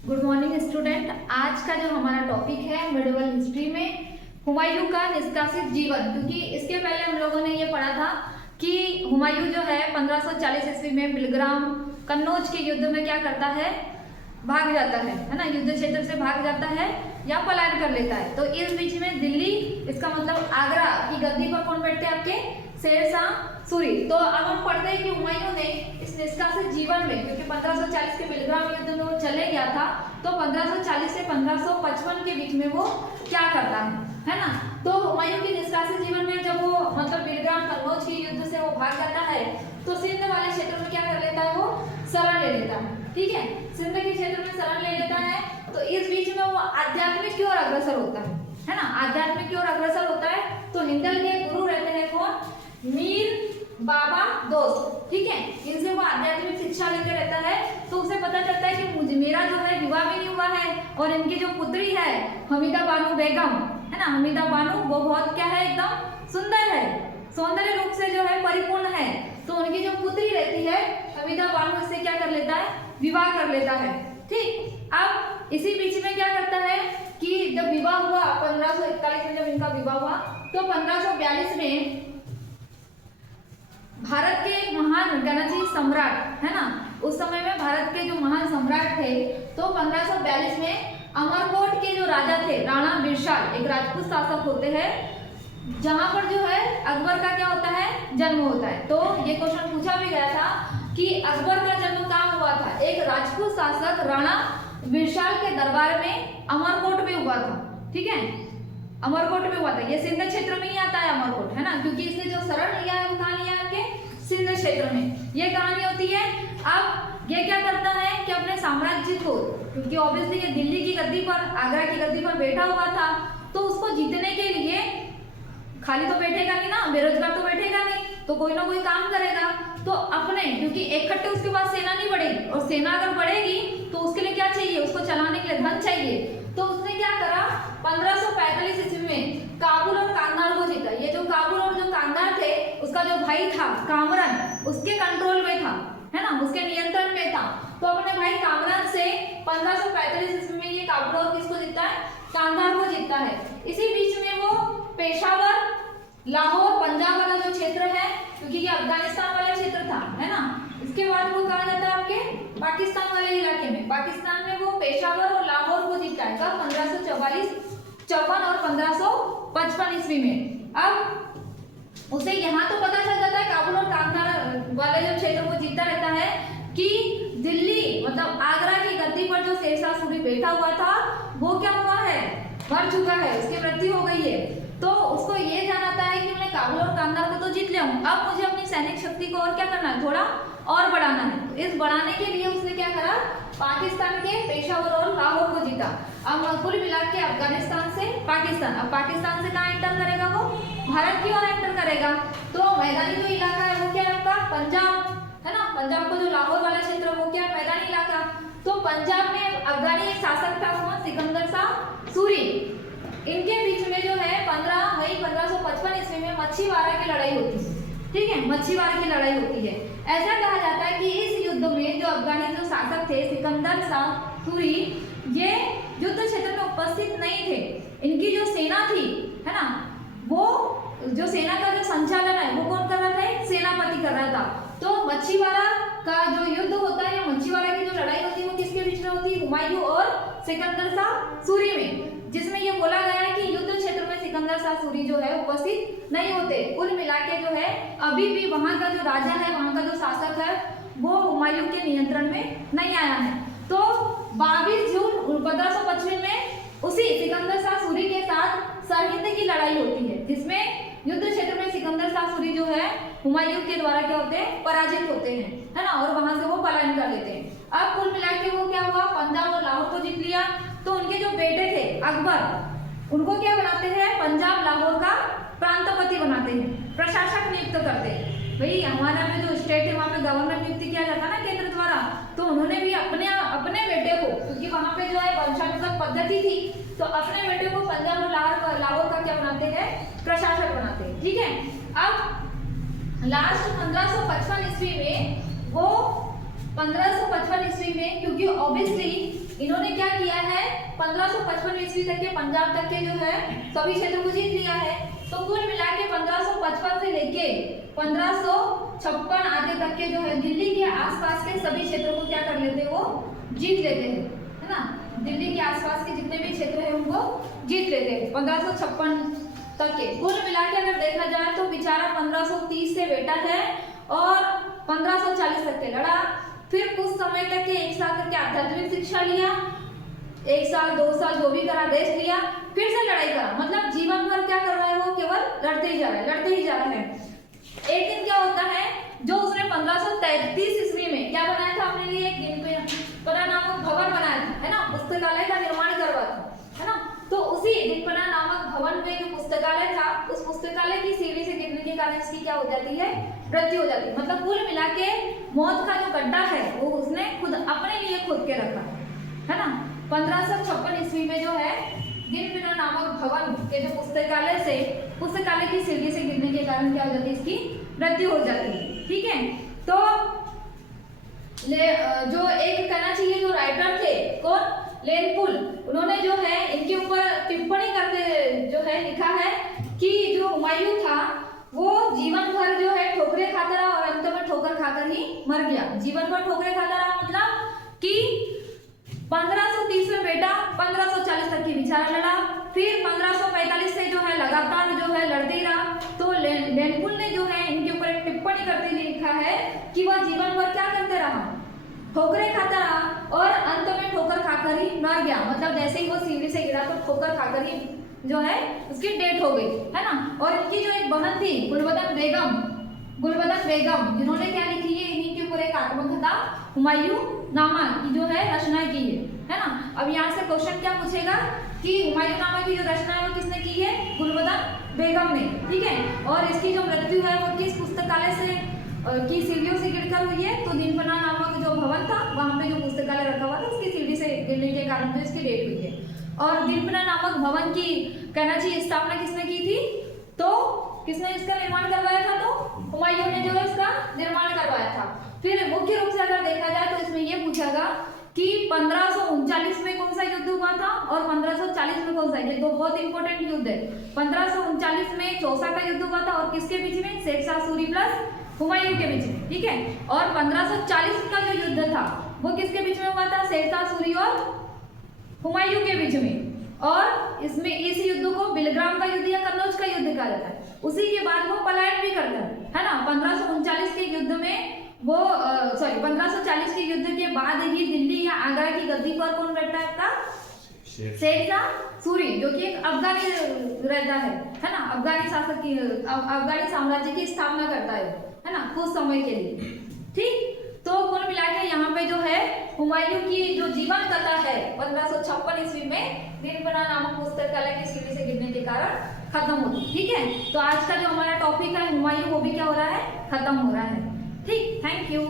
Good morning student. आज का जो हमारा टॉपिक है मिडिवल हिस्ट्री में हुमायूं का निष्कासित जीवन, क्योंकि इसके पहले हम लोगों ने ये पढ़ा था कि हुमायूं जो है 1540 ईस्वी में बिलग्राम कन्नौज के युद्ध में क्या करता है, भाग जाता है ना, युद्ध क्षेत्र से भाग जाता है या पलायन कर लेता है। तो इस बीच में दिल्ली, इसका मतलब आगरा की गद्दी पर कौन बैठते हैं आपके, शेरशाह सूरी। तो अब हम पढ़ते हैं कि हुमायूं ने इस निष्कासित जीवन में, क्योंकि 1540 के बिलग्राम युद्ध में वो चले गया था, तो 1540 से 1555 के बीच में वो क्या करता है ना। तो हुमायूं की निष्कासित जीवन में जब वो मतलब बिलग्राम कन्नौज के युद्ध से वो भाग जाता है, तो सिंध वाले क्षेत्र में क्या कर लेता है, वो शरण ले लेता है। ठीक है, सिंध के क्षेत्र में शरण ले लेता है। तो इस बीच में वो आध्यात्मिक की ओर अग्रसर होता है ना, आध्यात्मिक की ओर अग्रसर होता है। तो हिंदल के गुरु रहते हैं कौन, मीर बाबा दोस्त। ठीक है, इनसे वो आध्यात्मिक शिक्षा लेकर रहता है। तो उसे पता चलता है कि मुझे मेरा जो है विवाह भी नहीं हुआ है, और इनकी जो पुत्री है हमीदा बानो बेगम है ना, हमीदा बानो, वो बहुत क्या है, एकदम सुंदर है, सौंदर्य रूप से जो है परिपूर्ण है। तो उनकी जो पुत्री रहती है हमीदा बानो, इससे क्या कर लेता है, विवाह कर लेता है। ठीक, अब इसी बीच में क्या करता है कि जब विवाह हुआ 1541 में, जब इनका विवाह हुआ, तो 1542 में भारत के एक महान गणराज्य सम्राट है ना, उस समय में भारत के जो महान सम्राट थे, तो 1542 में अमरकोट के जो राजा थे राणा बिरसाल, एक राजपूत शासक होते हैं, जहां पर जो है अकबर का क्या होता है, जन्म होता है। तो ये क्वेश्चन पूछा भी गया था कि अकबर का जन्म कहाँ हुआ था, एक राजपूत शासक राणा बिरसाल के दरबार में अमरकोट में हुआ था। ठीक है, अमरकोट में हुआ था, ये सिंध क्षेत्र में ही आता है अमरकोट है ना, क्योंकि इसने जो शरण लिया है वो कहाँ लिया है, आपके सिंध क्षेत्र में। ये कहानी होती है। अब ये क्या करता है कि अपने साम्राज्य को, क्योंकि ऑब्वियसली ये दिल्ली की गद्दी पर, आगरा की गद्दी पर बैठा हुआ था, तो उसको जीतने के लिए खाली तो बैठेगा नहीं ना, बेरोजगार तो बैठेगा नहीं, तो कोई ना कोई काम करेगा। तो अपने, क्योंकि इकट्ठे उसके पास सेना नहीं बढ़ेगी, और सेना अगर बढ़ेगी तो उसके लिए क्या चाहिए, उसको चलाने के लिए धन चाहिए। तो उसने क्या करा, 1545 ईस्वी में काबुल और कांधार को जीता। ये जो काबुल और जो कांधार थे, उसका जो भाई था कामरान, उसके कंट्रोल में था है ना, उसके नियंत्रण में था। तो अपने भाई कामरान से 1545 ईस्वी में ये काबुल और किसको जीतता है, कांधार को जीतता है। इसी बीच में वो पेशावर, लाहौर, पंजाब वाला जो क्षेत्र है, क्योंकि ये अफगानिस्तान वाला क्षेत्र था है ना, इसके बाद वो कहा जाता है आपके पाकिस्तान वाले इलाके में, पाकिस्तान में वो पेशावर और लाहौर को जीता है। कब, 1544, 54 और 1555 ईस्वी में। अब उसे यहाँ तो पता चल जाता है, काबुल और कांधार वाले जो क्षेत्र वो जीतता रहता है, कि दिल्ली मतलब आगरा की गद्दी पर जो शेरशाह सूरी बैठा हुआ था, वो क्या हुआ है, मर चुका है, उसकी मृत्यु हो गई है। तो उसको ये जानता है कि मैं काबुल और कांधार को तो जीत लिया हूँ, अब मुझे अपनी सैनिक शक्ति को और क्या करना है, थोड़ा और बढ़ाना है। तो इस बढ़ाने के लिए उसने क्या करा, पाकिस्तान के पेशावर और लाहौर को जीता। अब कुल मिला के अफगानिस्तान से पाकिस्तान, अब पाकिस्तान से कहाँ एंटर करेगा, वो भारत की ओर एंटर करेगा। तो मैदानी जो इलाका है वो क्या है आपका, पंजाब है ना, पंजाब को जो लाहौर वाला क्षेत्र वो क्या है, मैदानी इलाका। तो पंजाब में अफगानी एक शासक था, कौन, सिकंदर शाह सूरी। इनके बीच में जो है 15 मई 1555 ईस्वी में मच्छीवाड़ा की लड़ाई होती है। ठीक है, मच्छीवाड़ा की लड़ाई होती है। ऐसा कहा जाता है कि इस युद्ध में जो अफगानी जो शासक थे सिकंदर शाह सूरी, ये युद्ध क्षेत्र में उपस्थित नहीं थे। इनकी जो सेना थी है ना, वो जो सेना का जो संचालन है वो कौन कर रहा था, सेनापति कर रहा था। तो मच्छीवाड़ा का जो युद्ध होता है, मच्छीवाड़ा की जो लड़ाई होती है, वो किसके बीच में होती है, हुमायूं और सिकंदर शाह सूरी में, जिसमें ये बोला गया है कि युद्ध क्षेत्र में सिकंदर शाह सूरी जो है उपस्थित नहीं होते। कुल मिलाके जो है अभी भी वहां का जो राजा है, वहां का जो शासक है, वो हुमायूं के नियंत्रण में नहीं आया है। तो 22 जून 1555 में उसी सिकंदर शाह सूरी के साथ सरहिंद की लड़ाई होती है, जिसमें युद्ध क्षेत्र में सिकंदर शाह सूरी जो है हुमायूं के द्वारा क्या होते हैं, पराजित होते हैं है ना, और वहां से वो पलायन कर लेते हैं। अब कुल मिलाके वो क्या हुआ, पंजाब और लाहौर को जीत लिया। तो उनके जो बेटे थे अकबर, उनको क्या बनाते हैं, पंजाब लाहौर का प्रांतपति बनाते हैं, प्रशासक नियुक्त करते हैं। भाई हमारा में जो स्टेट है वहाँ पे गवर्नर नियुक्त किया जाता है ना केंद्र द्वारा, तो उन्होंने भी अपने बेटे को, क्योंकि वहाँ पे जो है वंशानुगत पद्धति थी, तो अपने बेटे को पंजाब और लाहौर का क्या बनाते हैं, प्रशासक बनाते हैं। ठीक है, अब लास्ट 1555 ईस्वी में वो 1555 ईस्वी में, क्योंकि ऑब्वियसली इन्होंने क्या किया है, 1555 ईस्वी तक के पंजाब तक के जो है सभी क्षेत्रों को जीत लिया है। तो कुल मिला के 1555 से लेके 1556 आगे तक के जो है दिल्ली के आसपास के सभी क्षेत्रों को क्या कर लेते हैं, वो जीत लेते हैं, है ना। दिल्ली के आसपास के जितने भी क्षेत्र हैं उनको जीत लेते हैं 1556 तक के। कुल मिला के अगर देखा जाए तो बेचारा 1530 से बेटा है और 1540 तक के लड़ा। फिर कुछ समय तक के 1 साल तक के आध्यात्मिक शिक्षा लिया, 1 साल 2 साल जो भी करा देश लिया, फिर से लड़ाई करा। मतलब जीवन भर क्या कर रहा है, वो केवल लड़ते ही जा रहा है, लड़ते ही जा रहा है। एक दिन क्या होता है, जो उसने 1533 ईस्वी में क्या बनाया था अपने लिए, एक दिनपना नामक भवन बनाया था, है ना, पुस्तकालय का निर्माण करवा था, है ना। तो उसी दिनपना नामक भवन में जो पुस्तकालय था, उस पुस्तकालय की सीढ़ी से गिरने के कारण इसकी क्या हो जाती है, मृत्यु हो जाती है। मतलब कुल मिला के मौत का जो गड्ढा है वो उसने खुद अपने लिए खुद के रखा है ना। 1556 ईस्वी में जो है दिनपना नामक भवन के जो पुस्तकालय की सीढ़ी से गिरने के कारण क्या हो जाती है, इसकी मृत्यु हो जाती है। ठीक है, तो जो एक कहना चाहिए जो राइटर थे, कौन, लेनपुल, उन्होंने जो है इनके ऊपर टिप्पणी करते जो है लिखा है कि जो हुमायूं था वो जीवन भर जो है ठोकरे खाता रहा और अंत में ठोकर खाकर ही मर गया। जीवन भर ठोकरे खाता रहा मतलब कि 1530 में बेटा 1540 तक की विचार लड़ा, फिर 1545 से जो है लगातार जो है लड़ते ही रहा। तो लेनपुल ने जो है इनके ऊपर एक टिप्पणी करते हुए लिखा है कि वह जीवन भर क्या करते रहा, ठोकरे खाता रहा और अंत में ठोकर खाकर ही मर गया। मतलब जैसे ही वो सीढ़ी से गिरा तो ठोकर खाकर ही जो है उसकी डेथ हो गई, है ना। और इनकी जो एक बहन थी गुलबदन बेगम, जिन्होंने क्या लिखी है, इन्हीं के ऊपर एक आत्मकथा हुमायूं नामा की जो है रचना की है ना। अब यहाँ से क्वेश्चन क्या पूछेगा कि हुमायूं नामा की जो रचना है वो किसने की है, गुलबदन बेगम ने, ठीक है। और इसकी जो मृत्यु है वो किस पुस्तकालय से की सीढ़ियों से गिरकर हुई है, तो दिनपना नामक जो भवन था वहां पे जो पुस्तकालय रखा हुआ था उसकी सीढ़ी से गिरने के कारण जो इसकी डेथ हुई है। और दिनपना नामक भवन की कहना चाहिए स्थापना किसने की थी, तो किसने इसका निर्माण करवाया था, तो हुमायूं ने जो है इसका निर्माण करवाया था। फिर मुख्य रूप से अगर देखा जाए तो इसमें यह पूछेगा कि 1539 में कौन सा युद्ध हुआ था और 1540 में कौन सा, ये दो बहुत इंपॉर्टेंट युद्ध है। 1539 में चौसा का युद्ध हुआ था और किसके बीच में, शेर शाह सूरी प्लस हुमायूं के बीच में, ठीक है। और 1540 का जो युद्ध था वो किसके बीच में हुआ था, शेर शाह सूरी और हुमायूं के बीच में। और इसमें इस युद्ध को बिलग्राम का युद्ध या कन्नौज का युद्ध कहा जाता है। उसी के बाद वो पलायन भी करता है ना। 1539 के युद्ध में वो 1540 के युद्ध के बाद ही दिल्ली या आगरा की गद्दी पर कौन बैठता था, शेर शाह सूरी, जो कि एक अफगानी रहता है ना, अफगानी शासक की अफगानी साम्राज्य की स्थापना करता है ना, कुछ समय के लिए, ठीक। तो कुल मिलाकर यहाँ पे जो है हुमायूं की जो जीवन कथा है 1556 ईस्वी में दिनपना नामक पुस्तकालय की सीढ़ी से गिरने के कारण खत्म होती, ठीक है। तो आज का जो हमारा टॉपिक है हुमायूं, वो भी क्या हो रहा है, खत्म हो रहा है, ठीक। Thank you.